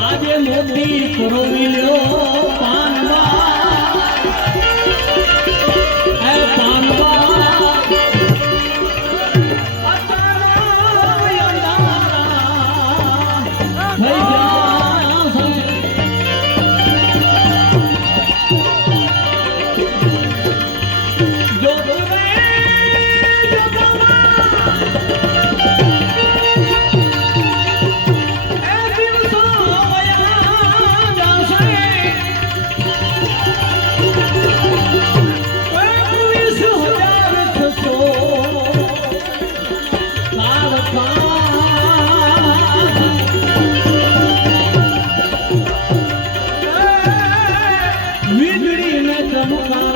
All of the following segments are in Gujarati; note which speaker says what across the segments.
Speaker 1: આજે મોદી ખોરવી લ્યો Hey! વીજળીને ચમકારે ચમકારે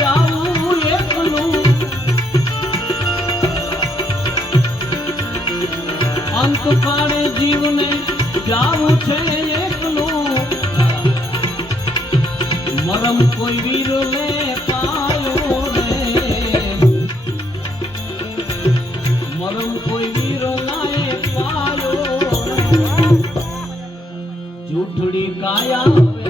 Speaker 1: અંતકાળે જીવને જાવું છે એકલું મરમ કોઈ વીર લે પાયો રે મરમ કાયા